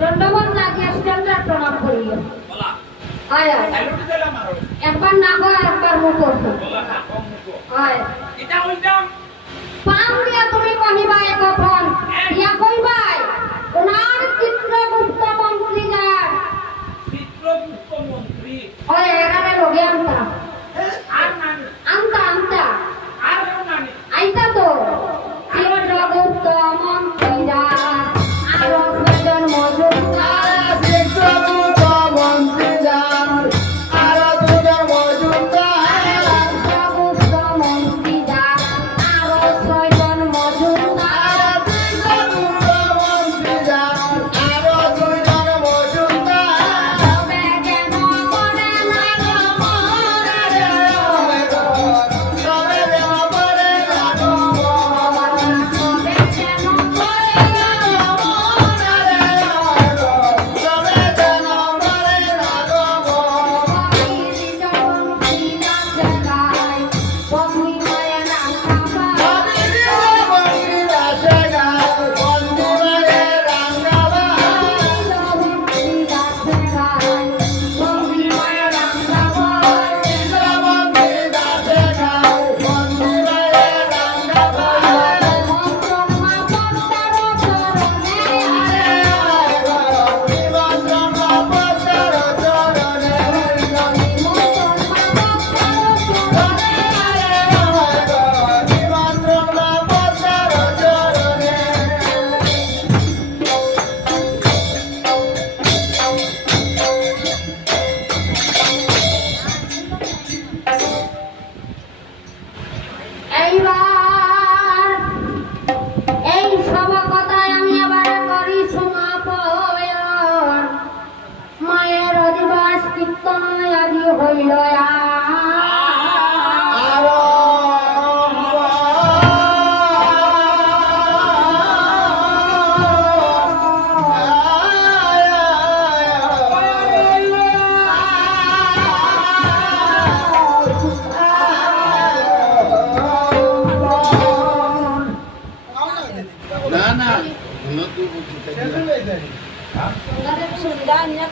দণ্ডবত লাগিয়ে স্ট্যান্ডার্ড প্রণাম করিও আয় আয় একবার না গো একবার মুখ করছো আয় এটা হইতাম পাম দিয়া তুমি কহিবাই কখন ইয়া কইবাই ওনার চিত্রগুপ্ত মন্ত্রী যার চিত্রগুপ্ত মন্ত্রী ওই এরারে লগে আনতা আর নানি আনতা আর নানি আইতা তো চিত্রগুপ্ত মন্ত্রী যার আরো ছয়জন মজুমদার চিত্রগুপ্ত মন্ত্রী যান আরো দুজন মজুমদার চিত্রগুপ্ত মন্ত্রী যার আরো ছয়জন মজুমদার চিত্রগুপ্ত মন্ত্রী যান আরো দুজন মজুমদার তবে কেন মনে না গো মনে রে তবে দেব পরে জানো তবে কেন মনে না গো তবে যেন পরে জানো মন্দির আসে গায় বন্ধুরে রাঙ্গাবাই মন্দির আসে গায় বন্ধুরে রাঙ্গাবাই এইবার এই সব কথায় আমি আবার করি সমাপন মায়ের অধিবাস কীর্তনয় আদি হইল না না নতুন সুবিধা নিয়ে